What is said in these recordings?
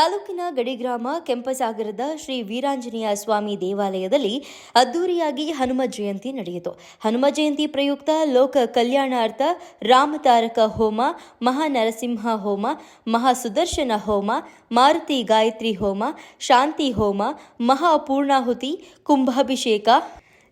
ತಾಲೂಕಿನ ಗಡಿಗ್ರಾಮ ಕೆಂಪಸಾಗರದ ಶ್ರೀ ವೀರಾಂಜನೇಯ ಸ್ವಾಮಿ ದೇವಾಲಯದಲ್ಲಿ ಅದ್ದೂರಿಯಾಗಿ ಹನುಮ ಜಯಂತಿ ನಡೆಯಿತು. ಹನುಮ ಜಯಂತಿ ಪ್ರಯುಕ್ತ ಲೋಕ ಕಲ್ಯಾಣಾರ್ಥ ರಾಮತಾರಕ ಹೋಮ, ಮಹಾನರಸಿಂಹ ಹೋಮ, ಮಹಾಸುದರ್ಶನ ಹೋಮ, ಮಾರುತಿ ಗಾಯತ್ರಿ ಹೋಮ, ಶಾಂತಿ ಹೋಮ ಮಹಾಪೂರ್ಣಾಹುತಿ ಕುಂಭಾಭಿಷೇಕ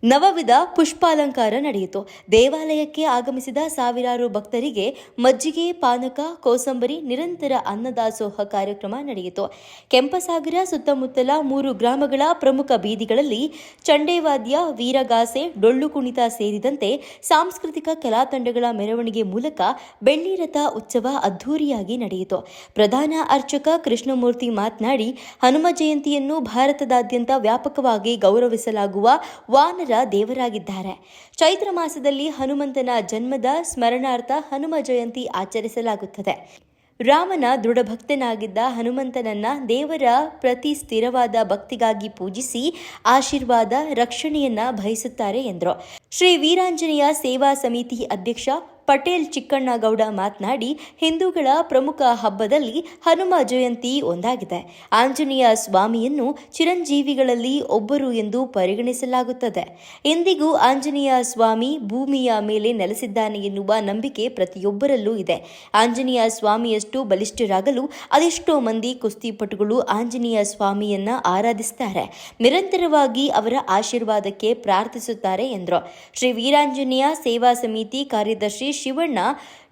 ನವವಿಧ ಪುಷ್ಪಾಲಂಕಾರ ನಡೆಯಿತು. ದೇವಾಲಯಕ್ಕೆ ಆಗಮಿಸಿದ ಸಾವಿರಾರು ಭಕ್ತರಿಗೆ ಮಜ್ಜಿಗೆ, ಪಾನಕ, ಕೋಸಂಬರಿ, ನಿರಂತರ ಅನ್ನದಾಸೋಹ ಕಾರ್ಯಕ್ರಮ ನಡೆಯಿತು. ಕೆಂಪಸಾಗರ, ಸುತ್ತಮುತ್ತಲ ಮೂರು ಗ್ರಾಮಗಳ ಪ್ರಮುಖ ಬೀದಿಗಳಲ್ಲಿ ಚಂಡೇವಾದ್ಯ, ವೀರಗಾಸೆ, ಡೊಳ್ಳು ಕುಣಿತ ಸೇರಿದಂತೆ ಸಾಂಸ್ಕೃತಿಕ ಕಲಾತಂಡಗಳ ಮೆರವಣಿಗೆ ಮೂಲಕ ಬೆಳ್ಳಿರಥ ಉತ್ಸವ ಅದ್ಧೂರಿಯಾಗಿ ನಡೆಯಿತು. ಪ್ರಧಾನ ಅರ್ಚಕ ಕೃಷ್ಣಮೂರ್ತಿ ಮಾತನಾಡಿ, ಹನುಮ ಜಯಂತಿಯನ್ನು ಭಾರತದಾದ್ಯಂತ ವ್ಯಾಪಕವಾಗಿ ಗೌರವಿಸಲಾಗುವ ವಾನರ ದೇವರಾಗಿದ್ದಾರೆ. ಚೈತ್ರ ಮಾಸದಲ್ಲಿ ಹನುಮಂತನ ಜನ್ಮದ ಸ್ಮರಣಾರ್ಥ ಹನುಮ ಜಯಂತಿ ಆಚರಿಸಲಾಗುತ್ತದೆ. ರಾಮನ ದೃಢ ಭಕ್ತನಾಗಿದ್ದ ಹನುಮಂತನನ್ನ ದೇವರ ಪ್ರತಿ ಸ್ಥಿರವಾದ ಭಕ್ತಿಗಾಗಿ ಪೂಜಿಸಿ ಆಶೀರ್ವಾದ, ರಕ್ಷಣೆಯನ್ನ ಬಯಸುತ್ತಾರೆ ಎಂದರು. ಶ್ರೀ ವೀರಾಂಜನೇಯ ಸೇವಾ ಸಮಿತಿ ಅಧ್ಯಕ್ಷ ಪಟೇಲ್ ಚಿಕ್ಕಣ್ಣಗೌಡ ಮಾತನಾಡಿ, ಹಿಂದೂಗಳ ಪ್ರಮುಖ ಹಬ್ಬದಲ್ಲಿ ಹನುಮ ಜಯಂತಿ ಒಂದಾಗಿದೆ. ಆಂಜನೇಯ ಸ್ವಾಮಿಯನ್ನು ಚಿರಂಜೀವಿಗಳಲ್ಲಿ ಒಬ್ಬರು ಎಂದು ಪರಿಗಣಿಸಲಾಗುತ್ತದೆ. ಇಂದಿಗೂ ಆಂಜನೇಯ ಸ್ವಾಮಿ ಭೂಮಿಯ ಮೇಲೆ ನೆಲೆಸಿದ್ದಾನೆ ಎನ್ನುವ ನಂಬಿಕೆ ಪ್ರತಿಯೊಬ್ಬರಲ್ಲೂ ಇದೆ. ಆಂಜನೇಯ ಸ್ವಾಮಿಯಷ್ಟು ಬಲಿಷ್ಠರಾಗಲು ಅದೆಷ್ಟೋ ಮಂದಿ ಕುಸ್ತಿಪಟುಗಳು ಆಂಜನೇಯ ಸ್ವಾಮಿಯನ್ನ ಆರಾಧಿಸುತ್ತಾರೆ ನಿರಂತರವಾಗಿ ಅವರ ಆಶೀರ್ವಾದಕ್ಕೆ ಪ್ರಾರ್ಥಿಸುತ್ತಾರೆ ಎಂದರು. ಶ್ರೀ ವೀರಾಂಜನೇಯ ಸೇವಾ ಸಮಿತಿ ಕಾರ್ಯದರ್ಶಿ ಶಿವಣ್ಣ,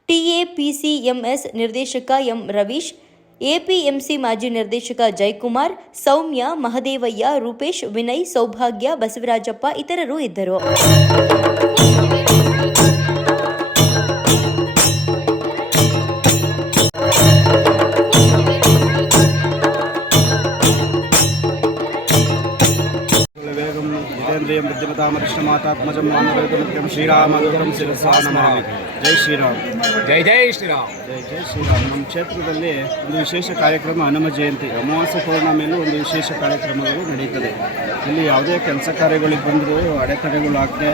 ಟಿಎಪಿಸಿಎಂಎಸ್ ನಿರ್ದೇಶಕ ಎಂ ರವೀಶ್, ಎಪಿಎಂಸಿ ಮಾಜಿ ನಿರ್ದೇಶಕ ಜಯಕುಮಾರ್, ಸೌಮ್ಯ, ಮಹದೇವಯ್ಯ, ರೂಪೇಶ್, ವಿನಯ್, ಸೌಭಾಗ್ಯ, ಬಸವರಾಜಪ್ಪ ಇತರರು ಇದ್ದರು. ಬುದ್ಧಿಮತಾಮರಿಷ್ಟಮಾತಾತ್ಮಜಂ ಶ್ರೀರಾಮ ಶ್ರೀರಾಮದೂರಂ ಶಿರಸಾ ನಮಾಮಿ ಜೈ ಶ್ರೀರಾಮ್ ಜೈ ಜೈ ಶ್ರೀರಾಮ್ ಜೈ ಜೈ ಶ್ರೀರಾಮ್ ನಮ್ಮ ಕ್ಷೇತ್ರದಲ್ಲಿ ಒಂದು ವಿಶೇಷ ಕಾರ್ಯಕ್ರಮ ಹನುಮ ಜಯಂತಿ ಅಮಾವಾಸ್ಯ ಪೌರ್ಣಮಿಯಲ್ಲೂ ಒಂದು ವಿಶೇಷ ಕಾರ್ಯಕ್ರಮಗಳು ನಡೆಯುತ್ತದೆ ಇಲ್ಲಿ ಯಾವುದೇ ಕೆಲಸ ಕಾರ್ಯಗಳಿಗೆ ಬಂದರೂ ಅಡೆತಡೆಗಳು ಆಗದೆ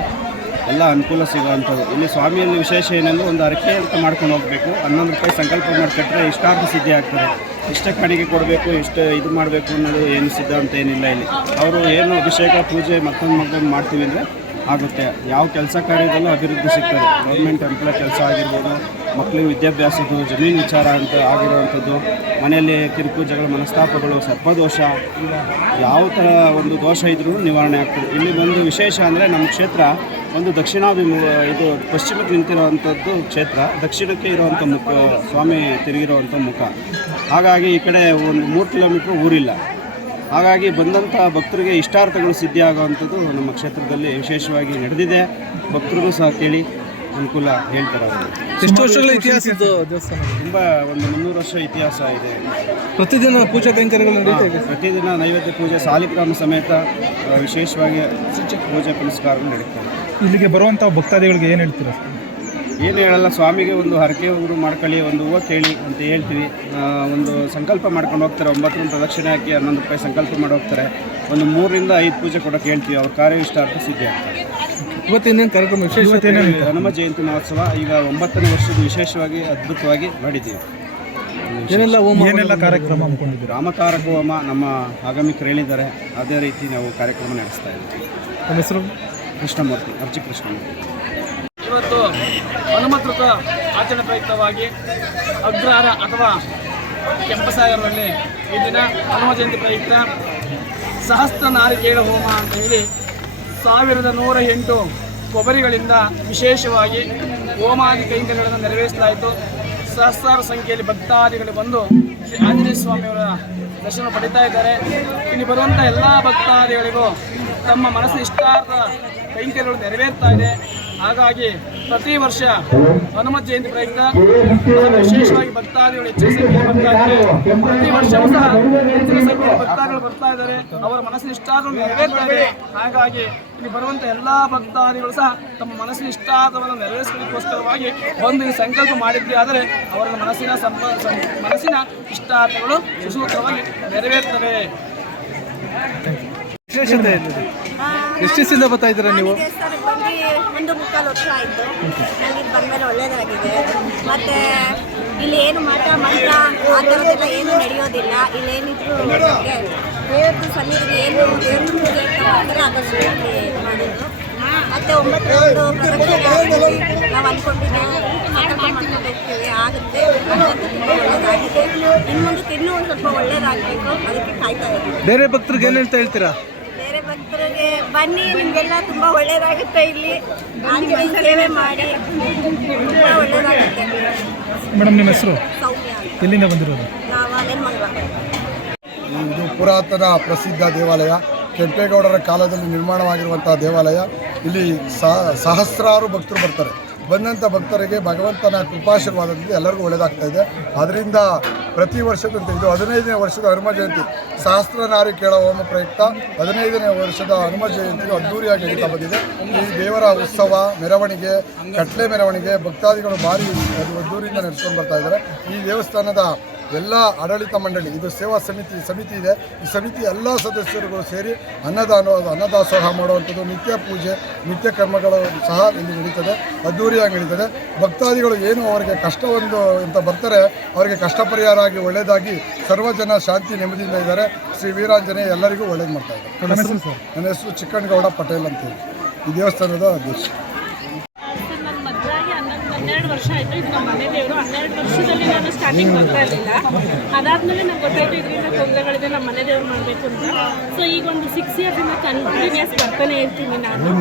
ಎಲ್ಲ ಅನುಕೂಲ ಸಿಗೋವಂಥದ್ದು. ಇಲ್ಲಿ ಸ್ವಾಮಿಯಲ್ಲಿ ವಿಶೇಷ ಏನಂದ್ರೆ ಒಂದು ಅರಕೆ ಅಂತ ಮಾಡ್ಕೊಂಡು ಹೋಗಬೇಕು. ಹನ್ನೊಂದು ರೂಪಾಯಿ ಸಂಕಲ್ಪ ಮಾಡಿಕೊಟ್ರೆ ಇಷ್ಟಾರ್ಥ ಸಿದ್ಧಿ ಆಗ್ತದೆ. ಇಷ್ಟ ಕಾಣಿಕೆ ಕೊಡಬೇಕು, ಇಷ್ಟ ಇದು ಮಾಡಬೇಕು ಅನ್ನೋದು ಏನು ಸಿದ್ಧಾಂತ ಏನಿಲ್ಲ ಇಲ್ಲಿ. ಅವರು ಏನು ಅಭಿಷೇಕ, ಪೂಜೆ ಮತ್ತೊಂದು ಮತ್ತೊಂದು ಮಾಡ್ತೀವಿ ಅಂದರೆ ಆಗುತ್ತೆ. ಯಾವ ಕೆಲಸ ಕಾರ್ಯದಲ್ಲೂ ಅಭಿವೃದ್ಧಿ ಸಿಗ್ತದೆ. ಗೌರ್ಮೆಂಟ್ ಎಂಪ್ಲಾಯ್ ಕೆಲಸ ಆಗಿರ್ಬೋದು ಮಕ್ಕಳಿಗೆ ವಿದ್ಯಾಭ್ಯಾಸದ್ದು, ಜಮೀನು ವಿಚಾರ ಅಂತ ಆಗಿರುವಂಥದ್ದು, ಮನೆಯಲ್ಲಿ ಕಿರುಕುಜಗಳು, ಮನಸ್ತಾಪಗಳು, ಸರ್ಪದೋಷ, ಯಾವ ಥರ ಒಂದು ದೋಷ ಇದ್ರೂ ನಿವಾರಣೆ ಆಗ್ತದೆ. ಇಲ್ಲಿ ಒಂದು ವಿಶೇಷ ಅಂದರೆ ನಮ್ಮ ಕ್ಷೇತ್ರ ಒಂದು ದಕ್ಷಿಣಾಭಿಮು, ಇದು ಪಶ್ಚಿಮಕ್ಕೆ ನಿಂತಿರುವಂಥದ್ದು ಕ್ಷೇತ್ರ, ದಕ್ಷಿಣಕ್ಕೆ ಇರುವಂಥ ಮುಖ, ಸ್ವಾಮಿ ತಿರುಗಿರುವಂಥ ಮುಖ. ಹಾಗಾಗಿ ಈ ಕಡೆ ಒಂದು ಮೂರು ಕಿಲೋಮೀಟ್ರ್ ಊರಿಲ್ಲ. ಹಾಗಾಗಿ ಬಂದಂಥ ಭಕ್ತರಿಗೆ ಇಷ್ಟಾರ್ಥಗಳು ಸಿದ್ಧಿ ಆಗುವಂಥದ್ದು ನಮ್ಮ ಕ್ಷೇತ್ರದಲ್ಲಿ ವಿಶೇಷವಾಗಿ ನಡೆದಿದೆ. ಭಕ್ತರಿಗೂ ಸಹ ಕೇಳಿ ಅನುಕೂಲ ಹೇಳ್ತಾರೆ ಎಷ್ಟು ವರ್ಷಗಳ ಇತಿಹಾಸದ್ದು ದೇವಸ್ಥಾನ ತುಂಬ ಒಂದು ಮುನ್ನೂರು ವರ್ಷ ಇತಿಹಾಸ ಇದೆ. ಪ್ರತಿದಿನ ಪೂಜಾ ಕೈಂಕರ್ಯಗಳು ನಡೀತಾ ಪ್ರತಿದಿನ ನೈವೇದ್ಯ ಪೂಜೆ ಸಾಲಿಗ್ರಾಮ ಸಮೇತ ವಿಶೇಷವಾಗಿ ಪೂಜೆ ಪುನಸ್ಕಾರಗಳು ನಡೀತಾರೆ ಇಲ್ಲಿಗೆ ಬರುವಂಥ ಭಕ್ತಾದಿಗಳಿಗೆ ಏನು ಹೇಳ್ತೀರಾ ಏನು ಹೇಳಲ್ಲ ಸ್ವಾಮಿಗೆ ಒಂದು ಹರಕೆ ಒಂದು ಮಾಡ್ಕೊಳ್ಳಿ ಒಂದು ಹೂವು ಕೇಳಿ ಅಂತ ಹೇಳ್ತೀವಿ. ಒಂದು ಸಂಕಲ್ಪ ಮಾಡ್ಕೊಂಡು ಹೋಗ್ತಾರೆ ಒಂಬತ್ತು ಪ್ರದಕ್ಷಿಣೆ ಹಾಕಿ ಹನ್ನೊಂದು ರೂಪಾಯಿ ಸಂಕಲ್ಪ ಮಾಡಿ ಹೋಗ್ತಾರೆ. ಒಂದು ಮೂರರಿಂದ ಐದು ಪೂಜೆ ಕೊಡೋಕೆ ಹೇಳ್ತೀವಿ ಅವ್ರ ಕಾರ್ಯ ಇಷ್ಟ ಅರ್ಥ ಸಿದ್ಧ ಅಂತ ಇವತ್ತಿನ ಕಾರ್ಯಕ್ರಮ ವಿಶೇಷ? ಹನುಮ ಜಯಂತಿ ಮಹೋತ್ಸವ ಈಗ ಒಂಬತ್ತನೇ ವರ್ಷದ ವಿಶೇಷವಾಗಿ ಅದ್ಭುತವಾಗಿ ಮಾಡಿದ್ದೀವಿ. ಏನೆಲ್ಲ ಹೋಮ ಏನೆಲ್ಲ ಕಾರ್ಯಕ್ರಮ ಹಮ್ಮಿಕೊಂಡಿದ್ದೀವಿ ರಾಮಕಾರಕ ಹೋಮ ನಮ್ಮ ಆಗಮಿಕರು ಹೇಳಿದ್ದಾರೆ. ಅದೇ ರೀತಿ ನಾವು ಕಾರ್ಯಕ್ರಮ ನಡೆಸ್ತಾ ಇದ್ದೀವಿ. ನಮ್ಮ ಹೆಸರು? ಕೃಷ್ಣಮೂರ್ತಿ ಅರ್ಜಿ ಕೃಷ್ಣಮೂರ್ತಿ. ಆಚರಣೆ ಪ್ರಯುಕ್ತವಾಗಿ ಅಗ್ರಹಾರ ಅಥವಾ ಕೆಂಪಸಾಗರದಲ್ಲಿ ಈ ದಿನ ಹನುಮ ಜಯಂತಿ ಪ್ರಯುಕ್ತ ಸಹಸ್ರ ನಾರಿಕೇಳ ಹೋಮ ಅಂತ ಹೇಳಿ ಸಾವಿರದ ನೂರ ಎಂಟು ಕೊಬ್ಬರಿಗಳಿಂದ ವಿಶೇಷವಾಗಿ ಹೋಮಾದಿ ಕೈಂಕರ್ಯಗಳನ್ನು ನೆರವೇರಿಸಲಾಯಿತು. ಸಹಸ್ರಾರು ಸಂಖ್ಯೆಯಲ್ಲಿ ಭಕ್ತಾದಿಗಳು ಬಂದು ಶ್ರೀ ಆಂಜನೇಯ ಸ್ವಾಮಿಯವರ ದರ್ಶನ ಪಡಿತಾ ಇದ್ದಾರೆ. ಇಲ್ಲಿ ಬರುವಂಥ ಎಲ್ಲ ಭಕ್ತಾದಿಗಳಿಗೂ ತಮ್ಮ ಮನಸ್ಸಿನ ಇಷ್ಟಾರ್ಥ ಕೈಂಕರ್ಯಗಳು ನೆರವೇರ್ತಾ ಇದೆ. ಹಾಗಾಗಿ ಪ್ರತಿ ವರ್ಷ ಹನುಮತ್ ಜಯಂತಿ ಪ್ರಯುಕ್ತ ವಿಶೇಷವಾಗಿ ಭಕ್ತಾದಿಗಳು ಹೆಚ್ಚಿನ ಸಂಖ್ಯೆಯಲ್ಲಿ ಪ್ರತಿ ವರ್ಷವೂ ಸಹ ಹೆಚ್ಚಿನ ಭಕ್ತಾದಿಗಳು ಬರ್ತಾ ಇದ್ದಾರೆ. ಅವರ ಮನಸ್ಸಿನ ಇಷ್ಟಾದವನ್ನು ನೆರವೇರ್ತವೆ ಹಾಗಾಗಿ ಇಲ್ಲಿ ಬರುವಂಥ ಎಲ್ಲ ಭಕ್ತಾದಿಗಳು ಸಹ ತಮ್ಮ ಮನಸ್ಸಿನ ಇಷ್ಟಾರ್ಥವನ್ನು ನೆರವೇರಿಸಲಿಕ್ಕೋಸ್ಕರವಾಗಿ ಒಂದು ಸಂಕಲ್ಪ ಮಾಡಿದ್ದೇ ಆದರೆ ಅವರ ಮನಸ್ಸಿನ ಸಂಪ ಮನಸ್ಸಿನ ಇಷ್ಟಾರ್ಥಗಳು ಸುಸೂತ್ರವಾಗಿ ನೆರವೇರ್ತವೆ. ವಿಶೇಷತೆ ಏನಿದೆ? ಎಷ್ಟು ದಿವಸದಿಂದ ಬರ್ತಾ ಇದ್ದೀರಾ ನೀವು? ದೇವಸ್ಥಾನಕ್ಕೆ ಬಂದು ಒಂದು ಮುಕ್ಕಾಲು ವರ್ಷ ಆಯಿತು. ನನಗೆ ಬಂದಮೇಲೆ ಒಳ್ಳೇದಾಗಿದೆ. ಮತ್ತೆ ಇಲ್ಲಿ ಏನು ಮಠ ಮಂತ್ರ ಆ ಥರದ್ದೆಲ್ಲ ಏನು ನಡೆಯೋದಿಲ್ಲ. ಇಲ್ಲೇನಿದ್ರು ನಮಗೆ ದೇವ್ರದ್ದು ಸನ್ನಿಧಿಗೆ ಏನು ದೇವ್ರ ಪೂಜೆ ಅಂತ ಮಾಡಿದ್ರೆ ಆದಷ್ಟು ಇಲ್ಲಿ ಮಾಡೋದು ಮತ್ತೆ ಒಂಬತ್ತು ಒಂದು ಪ್ರದಕ್ಷಿಣೆ ನಾವು ಅಂದ್ಕೊಂಡಿದ್ದೆ ಸಂಕಲ್ಪ ಮಾಡ್ಕೊಂಡು ಹೋಗ್ತೀವಿ ಆಗುತ್ತೆ. ಹಾಗಾಗಿ ತುಂಬ ಒಳ್ಳೇದಾಗಿದೆ. ಇನ್ನು ಮುಂದಕ್ಕೆ ಇನ್ನೂ ಒಂದು ಸ್ವಲ್ಪ ಒಳ್ಳೇದಾಗಬೇಕು. ಅದಕ್ಕೆ ಕಾಯ್ತಾ ಇದ್ದೀವಿ ಬೇರೆ ಭಕ್ತರಿಗೆ ಏನು ಹೇಳ್ತಾ ಹೇಳ್ತೀರಾ? ಬನ್ನಿ ನಿಮಗೆಲ್ಲ ತುಂಬಾ ಒಳ್ಳೇದಾಗುತ್ತೆ ಇಲ್ಲಿ. ಆಂಜನೇಯ ಸೇವೆ ಮಾಡಿ. ತುಂಬ ಒಳ್ಳೇದಾಗುತ್ತೆ. ಮೇಡಮ್ ನಿಮ್ಮ ಹೆಸರು? ಸೌಮ್ಯ. ಎಲ್ಲಿಂದ ಬಂದಿರೋದು? ನಾವು ಇದು ಪುರಾತನ ಪ್ರಸಿದ್ಧ ದೇವಾಲಯ. ಕೆಂಪೇಗೌಡರ ಕಾಲದಲ್ಲಿ ನಿರ್ಮಾಣವಾಗಿರುವಂತಹ ದೇವಾಲಯ. ಇಲ್ಲಿ ಸಹ- ಸಹಸ್ರಾರು ಭಕ್ತರು ಬರ್ತಾರೆ. ಬಂದಂಥ ಭಕ್ತರಿಗೆ ಭಗವಂತನ ಕೃಪಾಶೀರ್ವಾದದಿಂದ ಎಲ್ಲರಿಗೂ ಒಳ್ಳೆಯದಾಗ್ತಾ ಇದೆ. ಅದರಿಂದ ಪ್ರತಿ ವರ್ಷದಂತೆ ಇದು ಹದಿನೈದನೇ ವರ್ಷದ ಹನುಮ ಜಯಂತಿ. ಸಹಸ್ರನಾರಿ ಕೇಳ ಹೋಮ ಪ್ರಯುಕ್ತ ಹದಿನೈದನೇ ವರ್ಷದ ಹನುಮ ಜಯಂತಿ ಅದ್ದೂರಿಯಾಗಿ ನಡೀತಾ ಬಂದಿದೆ. ಈ ದೇವರ ಉತ್ಸವ, ಮೆರವಣಿಗೆ, ಕಟ್ಲೆ ಮೆರವಣಿಗೆ ಭಕ್ತಾದಿಗಳು ಭಾರಿ ಅದು ಅದ್ದೂರಿಯಿಂದ ನಡೆಸ್ಕೊಂಡು ಬರ್ತಾ ಇದ್ದಾರೆ. ಈ ದೇವಸ್ಥಾನದ ಎಲ್ಲ ಆಡಳಿತ ಮಂಡಳಿ ಇದು ಸೇವಾ ಸಮಿತಿ ಸಮಿತಿ ಇದೆ. ಈ ಸಮಿತಿ ಎಲ್ಲ ಸದಸ್ಯರುಗಳು ಸೇರಿ ಅನ್ನದಾನ ಅನ್ನದಾಸೋಹ ಮಾಡುವಂಥದ್ದು ನಿತ್ಯ ಪೂಜೆ ನಿತ್ಯ ಕರ್ಮಗಳು ಸಹ ಇಲ್ಲಿ ನಡೀತದೆ ಅದ್ದೂರಿಯಾಗಿ ನಡೀತದೆ. ಭಕ್ತಾದಿಗಳು ಏನು ಅವರಿಗೆ ಕಷ್ಟ ಒಂದು ಅಂತ ಬರ್ತಾರೆ ಅವರಿಗೆ ಕಷ್ಟ ಪರಿಹಾರ ಆಗಿ ಒಳ್ಳೆಯದಾಗಿ ಸರ್ವ ಜನ ಶಾಂತಿ ನೆಮ್ಮದಿಯಿಂದ ಇದ್ದಾರೆ. ಶ್ರೀ ವೀರಾಂಜನೇಯ ಎಲ್ಲರಿಗೂ ಒಳ್ಳೇದು ಮಾಡ್ತಾ ಇದ್ದಾರೆ. ನನ್ನ ಹೆಸರು ಸರ್. ನನ್ನ ಹೆಸರು ಚಿಕ್ಕಣ್ಣಗೌಡ ಪಟೇಲ್ ಅಂತೇಳಿ. ಈ ದೇವಸ್ಥಾನದ ಅಧ್ಯಕ್ಷ ಸರ್ ನನ್ನ ಮದುವೆ ಆಗಿ ಹನ್ನೊಂದು ಹನ್ನೆರಡು ವರ್ಷ ಆಯಿತು ಇದು ನಮ್ಮ ಮನೆ ದೇವರು ಹನ್ನೆರಡು ವರ್ಷದಲ್ಲಿ ನಾನು ಸ್ಟಾರ್ಟಿಂಗ್ ಬರ್ತಾ ಇರಲಿಲ್ಲ. ಅದಾದಮೇಲೆ ನಾವು ಗೊತ್ತಾಯ್ತು ಇದರಿಂದ ತೊಂದರೆಗಳಿದೆ ನಮ್ಮ ಮನೆ ದೇವ್ರು ಮಾಡಬೇಕು ಅಂತ. ಸೊ ಈಗ ಒಂದು ಸಿಕ್ಸ್ ಇಯರ್ಸಿಂದ ಕಂಟಿನ್ಯೂಸ್ ಬರ್ತಾನೆ ಇರ್ತೀನಿ ನಾನು.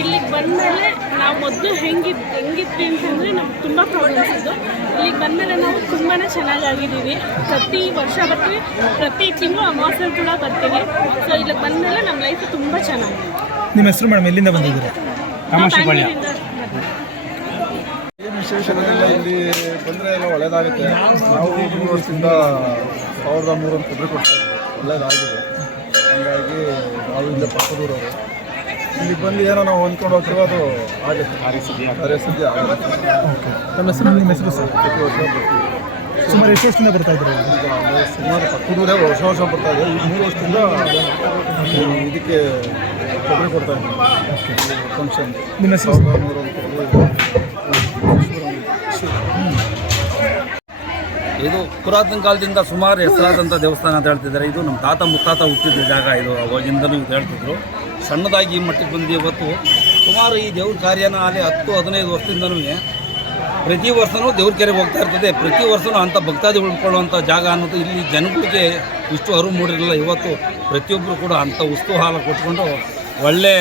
ಇಲ್ಲಿಗೆ ಬಂದಮೇಲೆ ನಾವು ಮೊದಲು ಹೆಂಗಿದ್ ಹೆಂಗಿದ್ವಿ ಅಂತಂದರೆ ನಮ್ಗೆ ತುಂಬ ಪ್ರಾಬ್ಲಮ್ಸ್ ಇದ್ದು ಇಲ್ಲಿಗೆ ಬಂದಮೇಲೆ ನಾವು ತುಂಬಾ ಚೆನ್ನಾಗಾಗಿದ್ದೀವಿ. ಪ್ರತಿ ವರ್ಷ ಬರ್ತೀವಿ ಪ್ರತಿ ತಿಂಗಳು ಅಮಾವಾಸ್ಯೆ ಕೂಡ ಬರ್ತೀವಿ. ಸೊ ಇಲ್ಲಿಗೆ ಬಂದಮೇಲೆ ನಮ್ಮ ಲೈಫ್ ತುಂಬ ಚೆನ್ನಾಗಿದೆ. ನಿಮ್ಮ ಹೆಸರು ಮೇಡಮ್ ಎಲ್ಲಿಂದ ಬಂದಿದ್ದೀರಾ? ಬ್ಯಾಂಗ್ಳೂರಿಂದ ಇಲ್ಲಿ ಬಂದರೆ ಎಲ್ಲ ಒಳ್ಳೆಯದಾಗುತ್ತೆ ನಾವು ಮೂರು ವರ್ಷದಿಂದ ಸಾವಿರದ ಮೂರು ಕೊಬ್ಬರಿ ಕೊಡ್ತೀವಿ ಒಳ್ಳೆಯದಾಗಿದೆ ಹಾಗಾಗಿ ನಾವು ಇಲ್ಲೇ ಪಕ್ಕದೂರವರು. ಇಲ್ಲಿ ಬಂದು ಏನೋ ನಾವು ಹೊಂದ್ಕೊಂಡು ಹೋಗ್ತೀವಿ ಅದು ಆಗುತ್ತೆ. ಕಾರ್ಯಸಿದ್ಧಿ ಆಗುತ್ತೆ. ನಮ್ಮ ಹೆಸರು ನಿಮ್ಮ ಹೆಸರು ಸರ್? ಪ್ರತಿ ವರ್ಷ ಬರ್ತೀವಿ ಸುಮಾರು ಎಷ್ಟು ವರ್ಷದಿಂದ ಬರ್ತಾ ಇದ್ದಾರೆ ಈಗ ನಾವು ಸುಮಾರು ಪಕ್ಕದೂರೇ ವರ್ಷ ವರ್ಷ ಬರ್ತಾ ಇದೆ. ಈ ಮೂರು ವರ್ಷದಿಂದ ಇದಕ್ಕೆ ಕೊಬ್ಬರಿ ಕೊಡ್ತಾ ಇದ್ದೀವಿ. ಫಂಕ್ಷನ್. ನಿಮ್ಮ ಹೆಸರು ಸಾವಿರದ ಮೂರು ಇದು ಪುರಾತನ ಕಾಲದಿಂದ ಸುಮಾರು ಹೆಸರಾದಂಥ ದೇವಸ್ಥಾನ ಅಂತ ಹೇಳ್ತಿದ್ದಾರೆ. ಇದು ನಮ್ಮ ತಾತ ಮುತ್ತಾತ ಹುಟ್ಟಿದ ಜಾಗ ಇದು. ಅವಾಗಿಂದನೂ ಇದು ಹೇಳ್ತಿದ್ರು. ಸಣ್ಣದಾಗಿ ಈ ಮಟ್ಟಿಗೆ ಬಂದು ಇವತ್ತು ಸುಮಾರು ಈ ದೇವ್ರ ಕಾರ್ಯನ ಅಲ್ಲಿ ಹತ್ತು, ಹದಿನೈದು ವರ್ಷದಿಂದನೂ ಪ್ರತಿ ವರ್ಷನೂ ದೇವ್ರ ಕೆರೆಗೆ ಹೋಗ್ತಾ ಇರ್ತದೆ. ಪ್ರತಿ ವರ್ಷನೂ ಅಂಥ ಭಕ್ತಾದಿ ಉಳ್ಕೊಳ್ಳುವಂಥ ಜಾಗ ಅನ್ನೋದು ಇಲ್ಲಿ ಜನಗಳಿಗೆ ಇಷ್ಟು ಅರಿವು ಮೂಡಿರಲಿಲ್ಲ. ಇವತ್ತು ಪ್ರತಿಯೊಬ್ಬರು ಕೂಡ ಅಂಥ ಉಸ್ತು ಹಾಲು ಕೊಟ್ಕೊಂಡು ಒಳ್ಳೆ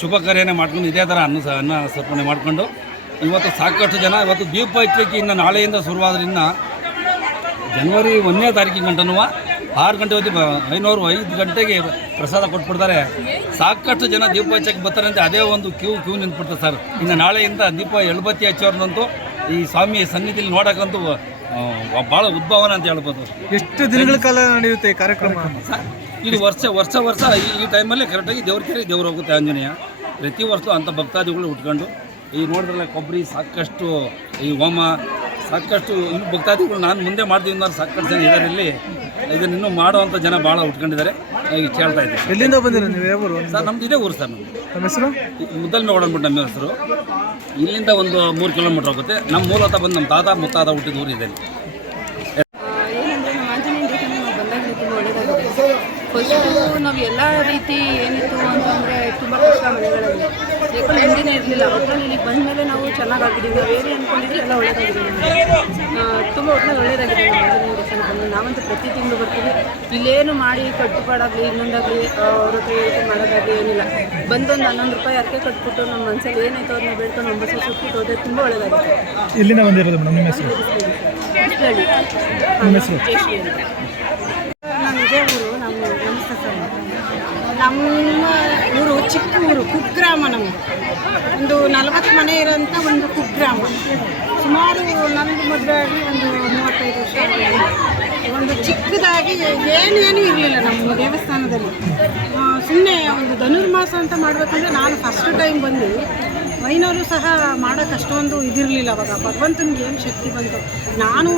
ಶುಭ ಕಾರ್ಯನೇ ಮಾಡ್ಕೊಂಡು ಇದೇ ಥರ ಅನ್ನ ಅನ್ನ ಸರ್ಪಣೆ ಮಾಡಿಕೊಂಡು ಇವತ್ತು ಸಾಕಷ್ಟು ಜನ ಇವತ್ತು ದೀಪ ಹಚ್ಚಲಿಕ್ಕೆ ಇನ್ನು ನಾಳೆಯಿಂದ ಶುರುವಾದ್ರಿಂದ ಜನವರಿ ಒಂದನೇ ತಾರೀಕಿನ ಗಂಟನೂ ಆರು ಗಂಟೆ ಹೊತ್ತಿ ಬ ಐನೂರು ಐದು ಗಂಟೆಗೆ ಪ್ರಸಾದ ಕೊಟ್ಬಿಡ್ತಾರೆ. ಸಾಕಷ್ಟು ಜನ ದೀಪ ಹಚ್ಚಕ್ಕೆ ಬರ್ತಾರೆ ಅಂತ ಅದೇ ಒಂದು ಕ್ಯೂ ಕ್ಯೂ ನಿಂತ್ಬಿಡ್ತಾರೆ ಸರ್. ಇನ್ನು ನಾಳೆಯಿಂದ ದೀಪ ಎಳ್ಬತ್ತಿ ಹಚ್ಚೋರ್ನಂತೂ ಈ ಸ್ವಾಮಿ ಸನ್ನಿಧಿಲಿ ನೋಡೋಕ್ಕಂತೂ ಭಾಳ ಉದ್ಭವನ ಅಂತ ಹೇಳ್ಬೋದು. ಎಷ್ಟು ದಿನಗಳ ಕಾಲ ನಡೆಯುತ್ತೆ ಈ ಕಾರ್ಯಕ್ರಮ? ಸರ್ ಇದು ವರ್ಷ ವರ್ಷ ವರ್ಷ ಈ- ಈ ಟೈಮಲ್ಲಿ ಕರೆಕ್ಟಾಗಿ ದೇವ್ರ ಕೆರೆ ದೇವ್ರು ಹೋಗುತ್ತೆ ಆಂಜನೇಯ. ಪ್ರತಿ ವರ್ಷ ಅಂಥ ಭಕ್ತಾದಿಗಳು ಉಟ್ಕೊಂಡು ಈ ನೋಡಿದ್ರಲ್ಲ ಕೊಬ್ಬರಿ ಸಾಕಷ್ಟು ಈ ಹೋಮ ಸಾಕಷ್ಟು ಇನ್ನು ಭಕ್ತಾದಿಗಳು ನಾನು ಮುಂದೆ ಮಾಡ್ತೀವಿ ಅಂದ್ರೆ ಸಾಕಷ್ಟು ಜನ ಇದ್ದಾರೆ ಇಲ್ಲಿ. ಇದನ್ನ ಇನ್ನೂ ಮಾಡುವಂಥ ಜನ ಭಾಳ ಉಟ್ಕೊಂಡಿದ್ದಾರೆ. ಈಗ ಕೇಳ್ತಾ ಇದ್ದೀವಿ ಎಲ್ಲಿಂದ ಬಂದಿರೋ ನೀವು? ಯಾವ ಊರು? ಸರ್ ನಮ್ದು ಇದೇ ಊರು ಸರ್ ನಮ್ಮದು ನಮ್ಮ ಹೆಸರು? ಮುದ್ದಲ್ಮೆ ಒಡನ್ಬಿಟ್ಟು ನಮ್ಮ ಹೆಸರು. ಇಲ್ಲಿಂದ ಒಂದು ಮೂರು ಕಿಲೋಮೀಟ್ರ್ ಹೋಗುತ್ತೆ. ನಮ್ಮ ಮೂಲತಃ ಬಂದು ನಮ್ಮ ತಾತ ಮುತ್ತಾದ ಹುಟ್ಟಿದ ಊರು ಇದೆ ಏನಂದರೆ ನಮ್ಮ ಆಂಜನೇಯನ ಜೊತೆ ನಾವು ಬಂದಾಗ ತುಂಬ ಒಳ್ಳೆಯದಾಗಿದೆ ಫಸ್ಟು ನಾವು ಎಲ್ಲ ರೀತಿ ಏನಿತ್ತು ಅಂತಂದರೆ ತುಂಬ ಕಷ್ಟ ಮನೆಗಳಲ್ಲಿ ಯಾಕಂದ್ರೆ ಹಿಂದಿನೇ ಇರಲಿಲ್ಲ ಒಟ್ಟಲ್ಲಿ ಇಲ್ಲಿಗೆ ಬಂದ ಮೇಲೆ ನಾವು ಚೆನ್ನಾಗಾಗಿದ್ದೀವಿ ನಾವು ಏನೇ ಅಂದ್ಕೊಂಡಿದ್ವಿ ಎಲ್ಲ ಒಳ್ಳೇದಾಗಿದೆ. ನಮಗೆ ತುಂಬ ಒಟ್ಟಿನಲ್ಲಿ ಒಳ್ಳೇದಾಗಿದೆ. ನಮ್ಮ ದೇವಸ್ಥಾನ ಬಂದು ನಾವಂತೂ ಪ್ರತಿ ತಿಂಗಳು ಬರ್ತೀವಿ. ಇಲ್ಲೇನು ಮಾಡಿ ಕಟ್ಟುಪಾಡಾಗಲಿ ಇನ್ನೊಂದಾಗಲಿ ಅವ್ರ ಹತ್ರ ಹೇಳ್ಕೊಂಡು ಮಾಡೋದಾಗಲಿ ಏನಿಲ್ಲ. ಬಂದೊಂದು ಹನ್ನೊಂದು ರೂಪಾಯಿ ಅರ್ಕೆ ಕಟ್ಬಿಟ್ಟು ನಮ್ಮ ಮನಸ್ಸಲ್ಲಿ ಏನಾಯ್ತು ಅದನ್ನ ಬೇಡ್ಕೊಂಡು ಒಂಬತ್ತು ಸುಟ್ಬಿಟ್ಟು ಹೋದ್ರೆ ತುಂಬ ಒಳ್ಳೇದಾಗುತ್ತೆ. ಎಲ್ಲಿಂದ ಬಂದಿರೋದು ಮೇಡಮ್ ನಿಮ್ಮ ಹೆಸರು? ನಾನು ನಿಮ್ಮ ಹೆಸರು ಜಯಶ್ರೀ ಅಂತ ನಮ್ಮ ಇದೇ ಊರು ನಮ್ಮ ನಮಸ್ತೆ ಸರ್ ನಮ್ಮ ಊರು ಚಿಕ್ಕ ಊರು ಕುಗ್ರಾಮ ನಮ್ಮದು ಒಂದು ನಲವತ್ತು ಮನೆ ಇರೋಂಥ ಒಂದು ಕುಗ್ರಾಮ. ಸುಮಾರು ನನಗೆ ಮದುವೆ ಆಗಿ ಒಂದು ಮೂವತ್ತೈದು ವರ್ಷ. ಒಂದು ಚಿಕ್ಕದಾಗಿ ಏನೇನು ಇರಲಿಲ್ಲ ನಮ್ಮ ದೇವಸ್ಥಾನದಲ್ಲಿ. ಸುಮ್ಮನೆ ಒಂದು ಧನುರ್ಮಾಸ ಅಂತ ಮಾಡಬೇಕಂದ್ರೆ ನಾನು ಫಸ್ಟ್ ಟೈಮ್ ಬಂದು ಮೈನೋರು ಸಹ ಮಾಡೋಕ್ಕೆ ಅಷ್ಟೊಂದು ಇದಿರಲಿಲ್ಲ ಅವಾಗ. ಭಗವಂತನಿಗೆ ಏನು ಶಕ್ತಿ ಬಂತು? ನಾನು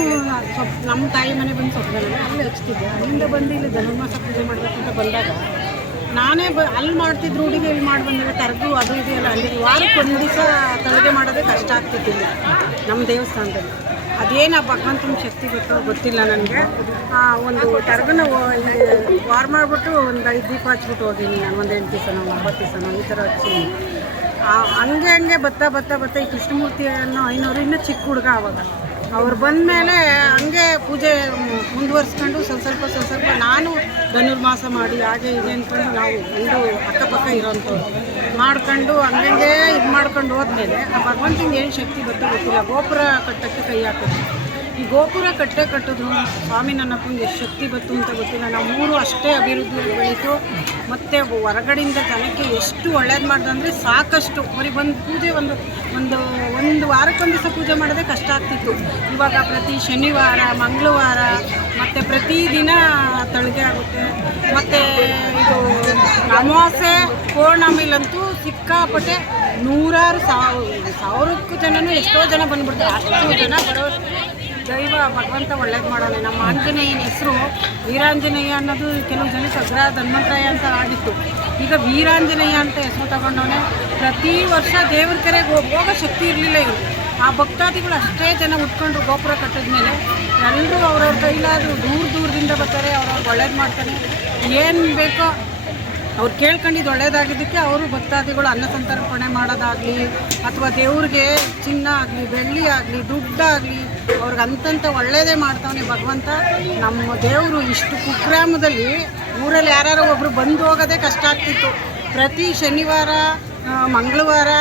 ಸ್ವಲ್ಪ ನಮ್ಮ ತಾಯಿ ಮನೆ ಬಂದು ಸ್ವಲ್ಪ ಅಲ್ಲಿ ಹಚ್ತಿದ್ದೆ. ಅಲ್ಲಿಂದ ಬಂದು ಇಲ್ಲಿ ಧನುರ್ಮಾಸ ಪೂಜೆ ಮಾಡಬೇಕಂತ ಬಂದಾಗ ನಾನೇ ಬ ಅಲ್ಲಿ ಮಾಡ್ತಿದ್ರು ಹುಡುಗಿ, ಇಲ್ಲಿ ಮಾಡಿ ಬಂದರೆ ಕರೆದು ಅದು ಇದೆಯಲ್ಲ ಅಲ್ಲಿ ವಾರಕ್ಕೆ ಒಂದು ದಿವಸ ತಳಗೆ ಮಾಡೋದೇ ಕಷ್ಟ ಆಗ್ತಿದ್ದಿಲ್ಲ ನಮ್ಮ ದೇವಸ್ಥಾನದಲ್ಲಿ. ಅದೇನು ಆ ಭಗವಂತನ ಶಕ್ತಿ ಗೊತ್ತೋ ಗೊತ್ತಿಲ್ಲ ನನಗೆ. ಒಂದು ಟರ್ಗನ ವಾರ್ ಮಾಡಿಬಿಟ್ಟು ಒಂದು ಐದು ದೀಪ ಹಚ್ಬಿಟ್ಟು ಹೋಗೀನಿ ನಾನು, ಒಂದು ಎಂಟು ದಿವಸನೋ ಒಂಬತ್ತು ದಿವಸನೋ ಈ ಥರ ಹಚ್ಚೀನಿ ಹಂಗೆ ಹಂಗೆ ಬತ್ತಾ ಬತ್ತಾ ಬತ್ತಾ ಈ ಕೃಷ್ಣಮೂರ್ತಿ ಅನ್ನೋ ಐನೂರು, ಇನ್ನೂ ಚಿಕ್ಕ ಹುಡುಗ ಆವಾಗ ಅವ್ರು ಬಂದಮೇಲೆ ಹಂಗೆ ಪೂಜೆ ಮುಂದುವರ್ಸ್ಕೊಂಡು ಸ್ವಲ್ಪ ಸ್ವಲ್ಪ ಸ್ವಲ್ಪ ನಾನು ಧನುರ್ಮಾಸ ಮಾಡಿ ಹಾಗೆ ಹೀಗೆ ಅಂದ್ಕೊಂಡು ನಾವು ಒಂದು ಅಕ್ಕಪಕ್ಕ ಇರೋಂಥವ್ರು. ಮಾಡ್ಕೊಂಡು ಹಂಗಂಗೆ ಇದು ಮಾಡ್ಕೊಂಡು ಹೋದ್ಮೇಲೆ ಆ ಭಗವಂತನಿಗೆ ಏನು ಶಕ್ತಿ ಗೊತ್ತೋ ಗೊತ್ತಿಲ್ಲ ಗೋಪುರ ಕಟ್ಟಕ್ಕೆ ಕೈ ಹಾಕಿದ್ರು ಈ ಗೋಪುರ ಕಟ್ಟೆ ಕಟ್ಟಿದ್ರು, ಸ್ವಾಮಿ ನನ್ನಪ್ಪಂಗೆ ಎಷ್ಟು ಶಕ್ತಿ ಬಂತು ಅಂತ ಗೊತ್ತಿಲ್ಲ. ನಾವು ಮೂರು ಅಷ್ಟೇ ಅಭಿವೃದ್ಧಿ ಬೆಳೀತು ಮತ್ತು ಹೊರಗಡೆಯಿಂದ ಜನಕ್ಕೆ ಎಷ್ಟು ಒಳ್ಳೇದು ಮಾಡ್ದಂದರೆ ಸಾಕಷ್ಟು. ಬರೀ ಬಂದು ಪೂಜೆ, ಒಂದು ಒಂದು ಒಂದು ವಾರಕ್ಕೊಂದು ದಿವಸ ಪೂಜೆ ಮಾಡೋದೇ ಕಷ್ಟ ಆಗ್ತಿತ್ತು. ಇವಾಗ ಪ್ರತಿ ಶನಿವಾರ, ಮಂಗಳವಾರ, ಮತ್ತು ಪ್ರತಿದಿನ ತಳಿಗೆ ಆಗುತ್ತೆ. ಮತ್ತು ಇದು ಅಮಾವಾಸ್ಯೆ ಪೌರ್ಣಮಿಲಂತೂ ಸಿಕ್ಕಾಪಟ್ಟೆ ನೂರಾರು ಸಾವಿರ ಸಾವಿರಕ್ಕೂ ಜನನೂ ಎಷ್ಟೋ ಜನ ಬಂದ್ಬಿಡ್ತಾರೆ. ಅಷ್ಟು ಜನ ಬರೋ ದೈವ ಭಗವಂತ ಒಳ್ಳೇದು ಮಾಡೋಣ. ನಮ್ಮ ಆಂಜನೇಯನ ಹೆಸರು ವೀರಾಂಜನೇಯ ಅನ್ನೋದು ಕೆಲವು ಜನ ಅಗ್ರ ಧನ್ವಂತರಾಯ ಅಂತ ಆಗಿತ್ತು. ಈಗ ವೀರಾಂಜನೇಯ ಅಂತ ಹೆಸರು ತಗೊಂಡವನೆ, ಪ್ರತಿ ವರ್ಷ ದೇವ್ರ ಕೆರೆಗೆ ಹೋಗೋ ಶಕ್ತಿ ಇರಲಿಲ್ಲ ಇವರು. ಆ ಭಕ್ತಾದಿಗಳು ಅಷ್ಟೇ ಜನ ಉಟ್ಕೊಂಡ್ರು ಗೋಪುರ ಕಟ್ಟಿದ ಮೇಲೆ. ಎಲ್ಲರೂ ಅವ್ರವ್ರ ಕೈಲಾದರೂ ದೂರ ದೂರದಿಂದ ಬರ್ತಾರೆ ಅವ್ರವ್ರಿಗೆ ಒಳ್ಳೇದು ಮಾಡ್ತಾರೆ. ಏನು ಬೇಕೋ ಅವ್ರು ಕೇಳ್ಕೊಂಡಿದ್ದು ಒಳ್ಳೇದಾಗಿದ್ದಕ್ಕೆ ಅವರು ಭಕ್ತಾದಿಗಳು ಅನ್ನ ಸಂತರ್ಪಣೆ ಮಾಡೋದಾಗಲಿ ಅಥವಾ ದೇವ್ರಿಗೆ ಚಿನ್ನ ಆಗಲಿ, ಬೆಳ್ಳಿ ಆಗಲಿ ದುಡ್ಡಾಗಲಿ ಅವ್ರಿಗೆ ಅಂತಂತ ಒಳ್ಳೇದೇ ಮಾಡ್ತಾವನೆ ಭಗವಂತ. ನಮ್ಮ ದೇವರು ಇಷ್ಟು ಕುಗ್ರಾಮದಲ್ಲಿ ಊರಲ್ಲಿ ಯಾರು ಒಬ್ಬರು ಬಂದು ಹೋಗೋದೇ ಕಷ್ಟ ಆಗ್ತಿತ್ತು. ಪ್ರತಿ ಶನಿವಾರ ಮಂಗಳವಾರ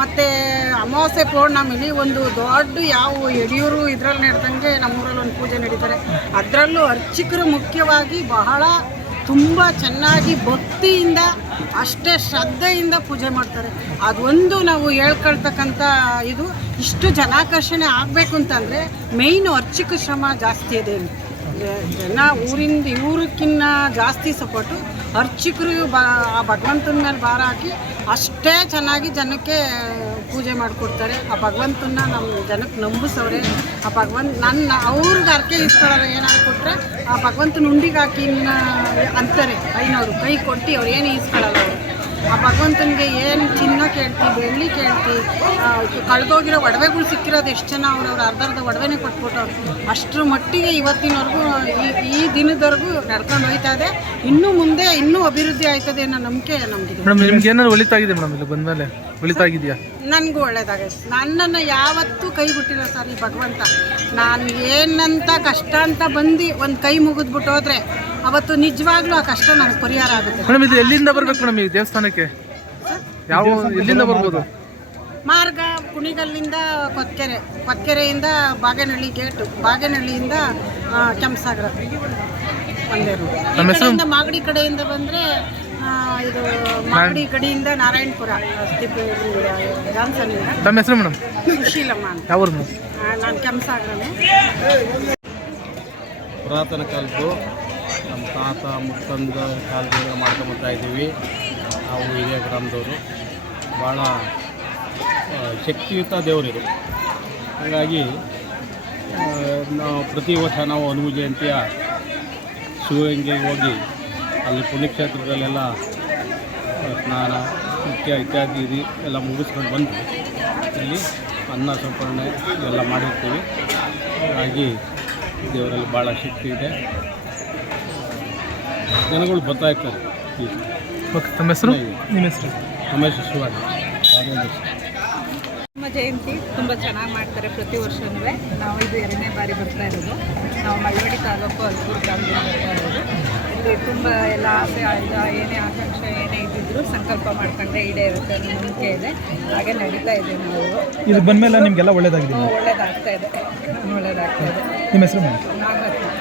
ಮತ್ತು ಅಮಾವಾಸ್ಯೆ ಪೌರ್ಣಮಿಲಿ ಒಂದು ದೊಡ್ಡ ಯಾವ ಯಡಿಯೂರು ಇದರಲ್ಲಿ ನಡೆದಂಗೆ ನಮ್ಮೂರಲ್ಲಿ ಒಂದು ಪೂಜೆ ನಡೀತಾರೆ. ಅದರಲ್ಲೂ ಅರ್ಚಕರು ಮುಖ್ಯವಾಗಿ ಬಹಳ ತುಂಬ ಚೆನ್ನಾಗಿ ಭಕ್ತಿಯಿಂದ, ಅಷ್ಟೇ ಶ್ರದ್ಧೆಯಿಂದ ಪೂಜೆ ಮಾಡ್ತಾರೆ. ಅದೊಂದು ನಾವು ಹೇಳ್ಕೊಳ್ತಕ್ಕಂಥ ಇದು. ಇಷ್ಟು ಜನಾಕರ್ಷಣೆ ಆಗಬೇಕು ಅಂತಂದರೆ ಮೇಯ್ನು ಅರ್ಚಕ ಶ್ರಮ ಜಾಸ್ತಿ ಇದೆ ಜನ ಊರಿಂದ ಇವ್ರಕ್ಕಿನ್ನ ಜಾಸ್ತಿ ಸಪೋರ್ಟು ಅರ್ಚಕರು ಬ, ಆ ಭಗವಂತನ ಮೇಲೆ ಭಾರ ಹಾಕಿ ಅಷ್ಟೇ ಚೆನ್ನಾಗಿ ಜನಕ್ಕೆ ಪೂಜೆ ಮಾಡಿಕೊಡ್ತಾರೆ. ಆ ಭಗವಂತನ ನಮ್ಮ ಜನಕ್ಕೆ ನಂಬಿಸವ್ರೆ. ಆ ಭಗವಂತ ನನ್ನ, ಅವ್ರಿಗೆ ಅರ್ಕೆ ಇಸ್ಕೊಳ್ಳೋರು ಏನಾದ್ರು ಕೊಟ್ಟರೆ ಆ ಭಗವಂತನ ಉಂಡಿಗೆ ಹಾಕಿ ಅಂತಾರೆ. ಐನವರು ಕೈ ಕೊಟ್ಟು ಅವ್ರು ಏನು ಇಸ್ಕೊಳ್ಳಲ್ಲ ಆ ಭಗವಂತನಿಗೆ ಏನು ಚಿನ್ನ ಕೇಳ್ತಿ ಬೆಳ್ಳಿ ಕೇಳ್ತಿ ಕಳೆದೋಗಿರೋ ಒಡವೆಗಳು ಸಿಕ್ಕಿರೋದು ಎಷ್ಟು ಜನ ಅವ್ರು ಅರ್ಧ ಅರ್ಧ ಒಡವೆನೇ ಕೊಟ್ಬಿಟ್ಟವ್ರು. ಅಷ್ಟರ ಮಟ್ಟಿಗೆ ಇವತ್ತಿನವರೆಗೂ ಈ ಈ ದಿನದವರೆಗೂ ನಡ್ಕೊಂಡು ಹೋಯ್ತಾ ಇದೆ. ಇನ್ನೂ ಮುಂದೆ ಇನ್ನೂ ಅಭಿವೃದ್ಧಿ ಆಯ್ತದೆ ಅನ್ನೋ ನಂಬಿಕೆ ನಮಗಿದೆ. ಮೇಡಮ್ ನಿಮ್ಗೆ ಏನಾದ್ರು ಒಳಿತಾಗಿದೆ ಮೇಡಮ್ ಇಲ್ಲಿ ಬಂದಮೇಲೆ? ಒಳಿತಾಗಿದೆಯಾ ನನಗೂ ಒಳ್ಳೇದಾಗೈತೆ. ನನ್ನನ್ನು ಯಾವತ್ತೂ ಕೈ ಬಿಟ್ಟಿಲ್ಲ ಸರ್ ಈ ಭಗವಂತ. ನಾನು ಏನಂತ ಕಷ್ಟ ಅಂತ ಬಂದು ಒಂದು ಕೈ ಮುಗಿದ್ಬಿಟ್ಟು ಹೋದ್ರೆ ಅವತ್ತು ನಿಜವಾಗ್ಲೂ ಆ ಕಷ್ಟ ನನಗೆ ಪರಿಹಾರ ಆಗುತ್ತೆ. ಮೇಡಮ್ ಇದು ಎಲ್ಲಿಂದ ಬರ್ಬೇಕು ಮೇಡಮ್ ಈ ದೇವಸ್ಥಾನಕ್ಕೆ? ಯಾವ ಎಲ್ಲಿಂದ ಬರ್ಬೋದು? ಮಾರ್ಗ ಕುಣಿಗಲ್ಲಿಂದ ಕೊತ್ಕೆರೆ ಕೊತ್ಕೆರೆಯಿಂದ ಬಾಗೇನಹಳ್ಳಿ ಗೇಟು ಬಾಗೇನಹಳ್ಳಿಯಿಂದ ಕೆಂಪಸಾಗರ. ಒಂದೇ ರೂಪ ನಮ್ಮ ಹೆಸರು? ಮಾಗಡಿ ಕಡೆಯಿಂದ ಬಂದರೆ ಇದು ಮಾಗಡಿ ಕಡೆಯಿಂದ ನಾರಾಯಣಪುರ ಜಾನ್ಸನ್ನಿಂದ ತಮ್ಮ ಹೆಸರು ಮೇಡಮ್? ಸುಶೀಲಮ್ಮ ಅಂತ. ಯಾವ ನಾನು ಕೆಂಪಸಾಗರನೇ. ಪುರಾತನ ಕಾಲದ್ದು ನಮ್ಮ ತಾತ ಮುತ್ತಂದ ಕಾಲದಿಂದ ಮಾಡ್ಕೊಂಬರ್ತಾ ಇದ್ದೀವಿ. ನಾವು ಇದೇ ಗ್ರಾಮದವರು. ಭಾಳ ಶಕ್ತಿಯುತ ದೇವರಿದೆ. ಹಾಗಾಗಿ ನಾವು ಪ್ರತಿ ವರ್ಷ ನಾವು ಹನುಮ ಜಯಂತಿಯ ಶಿವಗಂಗೆಗೆ ಹೋಗಿ ಅಲ್ಲಿ ಪುಣ್ಯಕ್ಷೇತ್ರದಲ್ಲೆಲ್ಲ ಸ್ನಾನ ಮುಖ್ಯ ಇತ್ಯಾದಿ ಎಲ್ಲ ಮುಗಿಸ್ಕೊಂಡು ಬಂದು ಇಲ್ಲಿ ಅನ್ನ ಸಂಪರ್ಣೆ ಎಲ್ಲ ಮಾಡಿರ್ತೀವಿ. ಹಾಗಾಗಿ ದೇವರಲ್ಲಿ ಭಾಳ ಶಕ್ತಿ ಇದೆ. ಜನಗಳು ಬರ್ತಾ ಇರ್ತಾರೆ. ಓಕೆ ತಮ್ಮ ಹೆಸರು? ನಿಮ್ಮ ಹೆಸರು? ರಮೇಶ್ ಶಿವಾಜಿ ನಮ್ಮ ಜಯಂತಿ ತುಂಬ ಚೆನ್ನಾಗಿ ಮಾಡ್ತಾರೆ ಪ್ರತಿ ವರ್ಷನೂ ನಾವು ಇದು ಎರಡನೇ ಬಾರಿ ಬರ್ತಾ ಇರೋದು. ನಾವು ಮಳವಡಿ ತಾಲೂಕು ಅಲ್ಪೂರು ಗ್ರಾಮದಿಂದ ಬರ್ತಾ ಇರೋದು. ಇಲ್ಲಿ ತುಂಬ ಎಲ್ಲ ಆಸೆ ಆಯ್ದ ಏನೇ ಆಕಾಂಕ್ಷೆ ಏನೇ ಇದ್ದಿದ್ರು ಸಂಕಲ್ಪ ಮಾಡ್ಕೊಂಡ್ರೆ ಈಡೇರುತ್ತೆ ಅನ್ನೋ ನಂಬಿಕೆ ಇದೆ. ಹಾಗೆ ನಡೀತಾ ಇದೆ ನಾವು. ಇದು ಬಂದಮೇಲೆ ನಿಮಗೆಲ್ಲ ಒಳ್ಳೇದಾಗಿದೆ? ಒಳ್ಳೇದಾಗ್ತಾ ಇದೆ. ಒಳ್ಳೇದಾಗ್ತಾ ಇದೆ. ನಿಮ್ಮ ಹೆಸರು ನಾಗರತ್ನ.